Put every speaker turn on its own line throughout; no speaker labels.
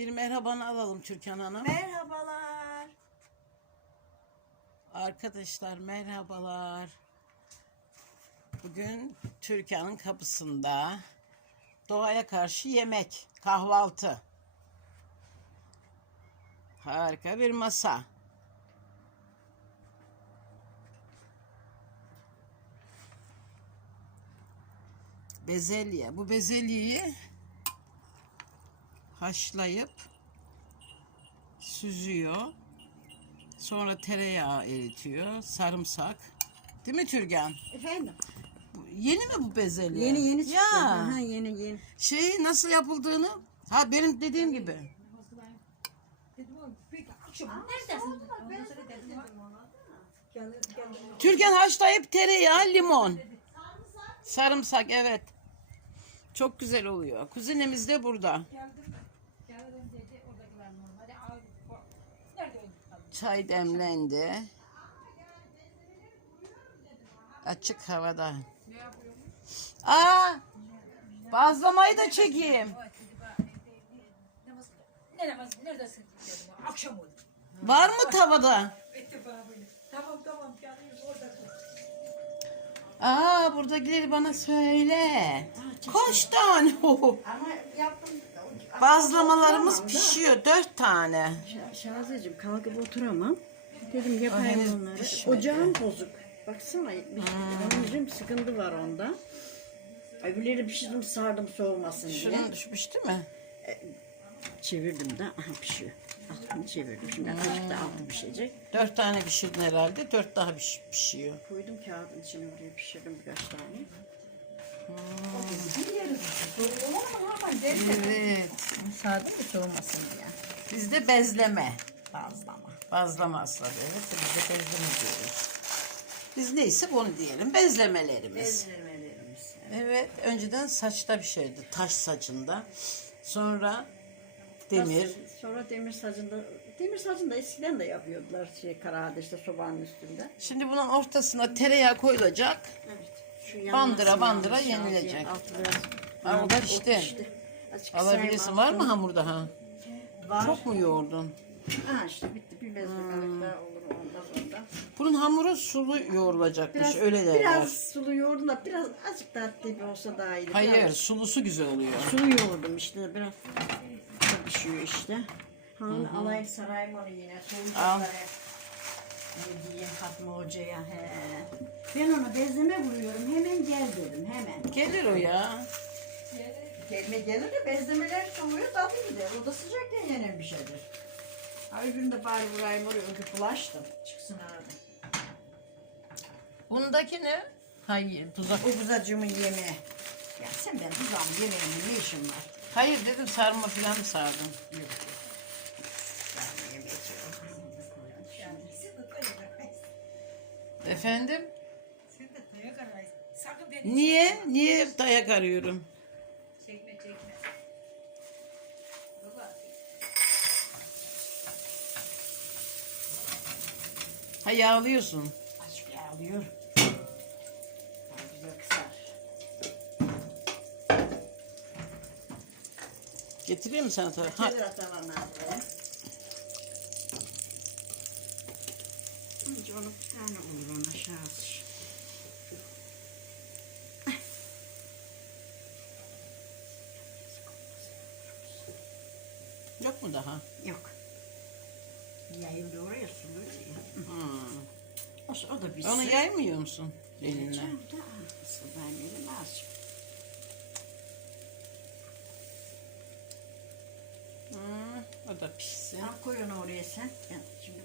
Bir merhabanı alalım Türkan Hanım.
Merhabalar.
Arkadaşlar merhabalar. Bugün Türkan'ın kapısında doğaya karşı yemek, kahvaltı. Harika bir masa. Bezelye. Bu bezelyeyi haşlayıp süzüyor. Sonra tereyağı eritiyor. Sarımsak. Değil mi Türkan?
Efendim.
Bu- Yeni mi bu bezelye?
Yeni yeni çıktı.
Ya.
Ha, yeni yeni.
Şey nasıl yapıldığını? Ha benim dediğim gibi. Türkan haşlayıp tereyağı, limon. Sarımsak evet. Çok güzel oluyor. Kuzenimiz de burada. Çay demlendi. Açık havada. Aa! Bazlamayı da çekeyim.
Neredesin? Akşam oldu.
Var mı tavada?
Tamam tamam yanıyoruz orada.
Aa buradakileri bana söyle. Kaç tane?
Ama yaptım.
Bazlamalarımız pişiyor. Dört tane.
Ş- Şahzeciğim kalkıp oturamam. Dedim yapayım
henüz
onları.
pişmedi.
Ocağım bozuk. Baksana bir hmm. sıkıntı var onda. Öbürleri pişirdim sardım soğumasın diye.
Şunun düşmüştü mü?
Çevirdim de aha pişiyor. Altını çevirdim. Şimdi azıcık da altı pişecek.
Dört tane pişirdin herhalde. Dört daha piş- pişiyor.
Koydum kağıdın içine oraya pişirdim birkaç tane.
Evet.
Sade mi soğumasın diye.
Bizde bezleme.
Bazlama.
Bazlama asladı. Evet biz de bezleme diyoruz. Biz neyse onu diyelim. Bezlemelerimiz.
Bezlemelerimiz.
Evet. Önceden saçta pişerdi. Taş saçında. Sonra demir.
Sonra demir sacında, demir sacında eskiden de yapıyordular şey Karaağaç'ta sobanın üstünde.
Şimdi bunun ortasına tereyağı koyulacak.
Evet. Şu
Bandıra bandıra yenilecek.
Altı biraz.
Ha, o pişti.
Azıcık
Alabilirsin. Var mı hamur daha?
Var.
Çok mu yoğurdun?
Ha işte bitti. Bir bezle hmm. daha olur olmaz ondan.
Bunun hamuru sulu yoğrulacakmış.
Biraz,
öyle derler.
biraz sulu yoğurdum da biraz azıcık daha dibi olsa daha iyi.
Hayır,
Biraz
sulusu güzel oluyor.
Sulu yoğurdum işte biraz. Pişiyor işte. Han alayım sarayım onu yine.
Al.
Hep. Ne diyeyim Fatma Hoca'ya he. Ben ona bezleme vuruyorum. Hemen gel dedim hemen.
Gelir o ya.
Gelme gelir de bezlemeler soğuyor tadı gider. O da sıcakken yenen bir şeydir. Ha öbüründe bari vurayım oraya öbür bulaştım. Çıksın abi.
Bundaki ne? Hayır, tuzak.
O kuzacığımın yemeği. Ya sen ben tuzağımın yemeğimin ne işin var?
Hayır dedim sarma falan mı sardın?
Yok
Efendim?
Sen de dayak arayız. Sakın beni
Niye? Niye hep dayak arıyorum?
çekme çekme. Baba.
Ha yağlıyorsun.
Daha güzel kısar.
Getireyim mi sana? Ha,
Getir atamam abi. Önce onu bir tane olur ona şahsı.
yok mu daha?
Yok. Yayın da oraya sulu ya.
Hmm.
O, o da bir
Onu yaymıyor musun elinle?
Asıl ben elim azıcık.
Hmm, o da pişsin.
Al koy onu oraya sen. Ben şimdi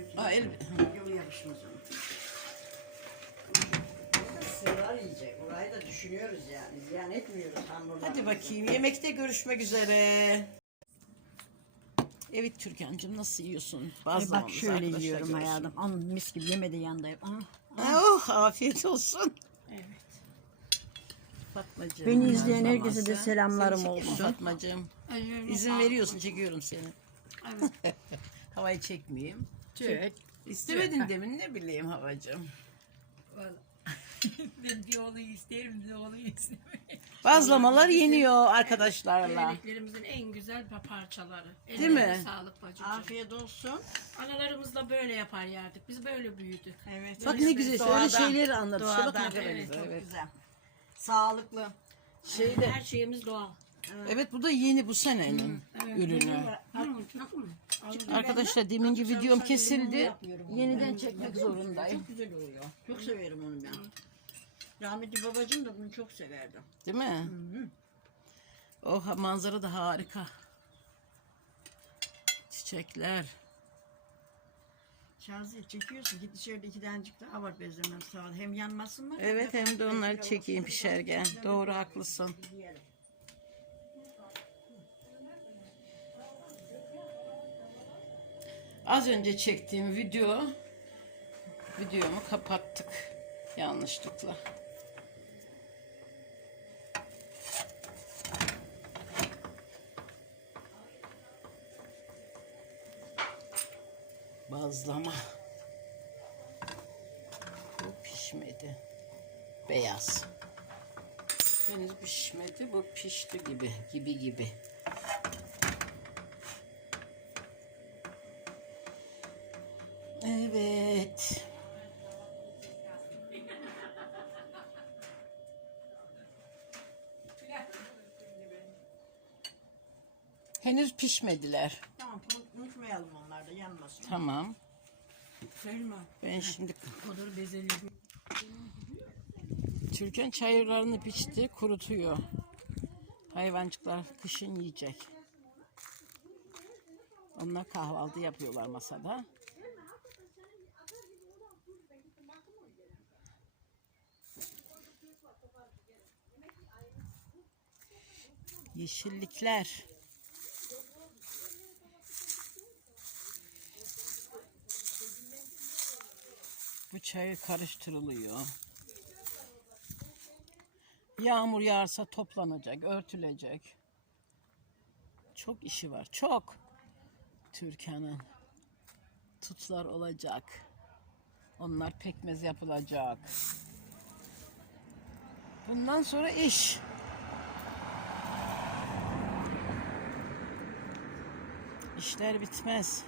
dökeyim.
Aa, el...
Yolu yapışmaz. Sığlar yiyecek. Orayı da düşünüyoruz yani. Ziyan etmiyoruz hamurları.
Hadi bakayım. Yemekte görüşmek üzere. Evet Türkan'cığım nasıl yiyorsun?
Ay
Bazlamamızı
bak şöyle yiyorum hayatım. An mis gibi yemedi yanda hep. Ah.
Oh afiyet olsun.
Evet.
Fatmacığım.
Beni izleyen herkese de selamlarım olsun.
Fatmacığım. İzin veriyorsun çekiyorum seni. Havayı çekmeyeyim.
Çek.
İstemedin demin ne bileyim.
Vallahi. ben bir oğlu isterim bir oğlu istemem.
Bazlamalar yeniyor arkadaşlarla.
Geleneklerimizin en güzel pa- parçaları.
Değil
Ellerine
mi?
Sağlık bacıcığım.
Afiyet olsun.
Analarımız da böyle yapar yerdik. Biz böyle büyüdük.
Evet.
Bak ne güzel öyle
Doğadan.
şeyleri anlatıyor. Bak ne
Doğadan.
kadar
Evet,
güzel.
çok
Evet.
güzel. Sağlıklı.
Şeyde,
Her şeyimiz doğal.
Evet bu da yeni bu senenin ürünü. Arkadaşlar deminki videom kesildi. Yeniden çekmek zorundayım.
Çok güzel oluyor. Çok severim onu ben. Rahmetli babacığım da bunu çok severdi.
Değil mi? Oh manzara da harika. Çiçekler.
Şaziye çekiyorsun. Git içeride iki tanecik daha var bezlemem sağ ol. Hem yanmasınlar.
Evet hem de onları çekeyim pişerken. Doğru haklısın.
Yiyelim.
Az önce çektiğim video videomu kapattık yanlışlıkla. Bazlama. Bu pişmedi. Beyaz. Henüz pişmedi. Bu pişti gibi. Gibi gibi. Evet. Henüz pişmediler.
Tamam unut- unutmayalım onlar da yanmasın.
Tamam.
Selma.
Ben şimdi
Kadar bezeli.
Türkan çayırlarını biçti, kurutuyor. Hayvancıklar kışın yiyecek. Onlar kahvaltı yapıyorlar masada. Yeşillikler. Bu çayır karıştırılıyor. Yağmur yağarsa toplanacak, örtülecek. Çok işi var, çok. Türkan'ın tutlar olacak. Onlar pekmez yapılacak. Bundan sonra iş. İşler bitmez.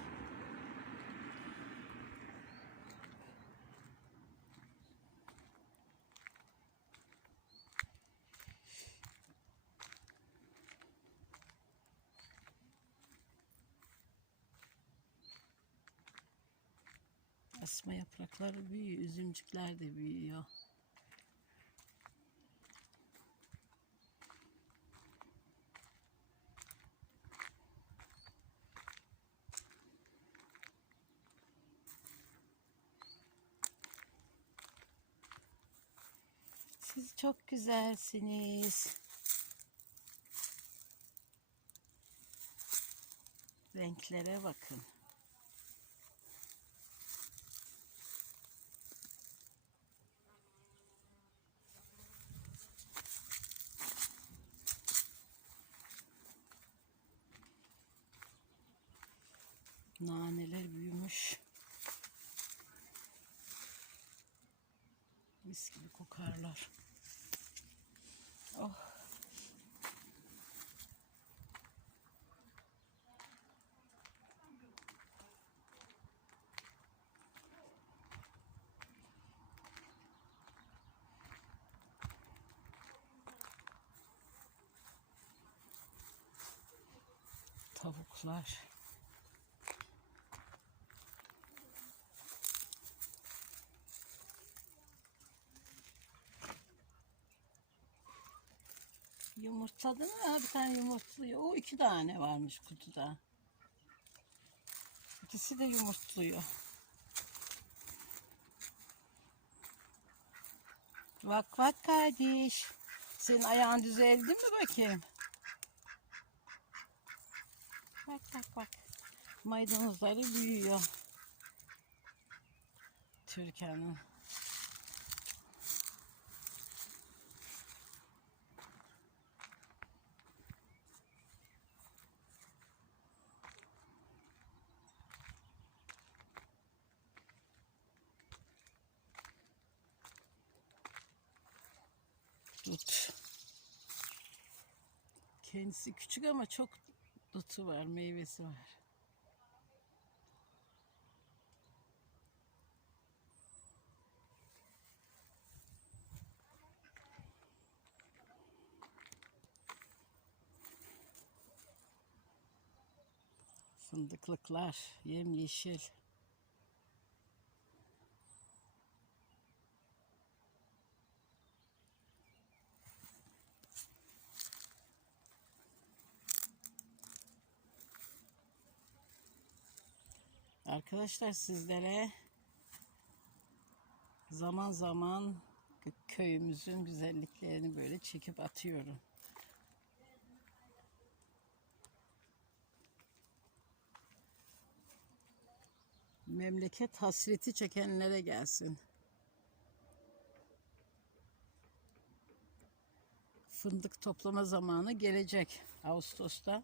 Asma yaprakları büyüyor, üzümcükler de büyüyor. Siz çok güzelsiniz. Renklere bakın. Naneler büyümüş. Mis gibi kokarlar. Oh. Tavuklar. Yumurtladı mı? Ha, bir tane yumurtluyor. O iki tane varmış kutuda. İkisi de yumurtluyor. Bak bak kardeş. Senin ayağın düzeldi mi bakayım? Bak bak bak. Maydanozları büyüyor. Türkan'ın. Kendisi küçük ama çok dutu var, meyvesi var. Fındıklıklar, yemyeşil. Arkadaşlar sizlere zaman zaman köyümüzün güzelliklerini böyle çekip atıyorum. Memleket hasreti çekenlere gelsin. Fındık toplama zamanı gelecek Ağustos'ta.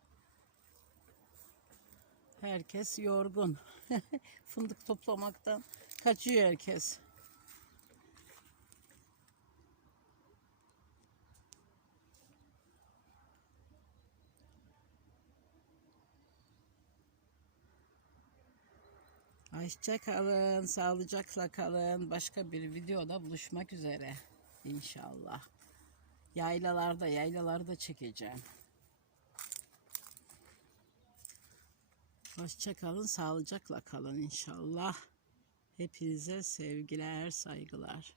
Herkes yorgun. Fındık toplamaktan kaçıyor herkes. Hoşça kalın, sağlıcakla kalın. Başka bir videoda buluşmak üzere inşallah. Yaylalarda, yaylalarda çekeceğim. Hoşça kalın, sağlıcakla kalın inşallah. Hepinize sevgiler, saygılar.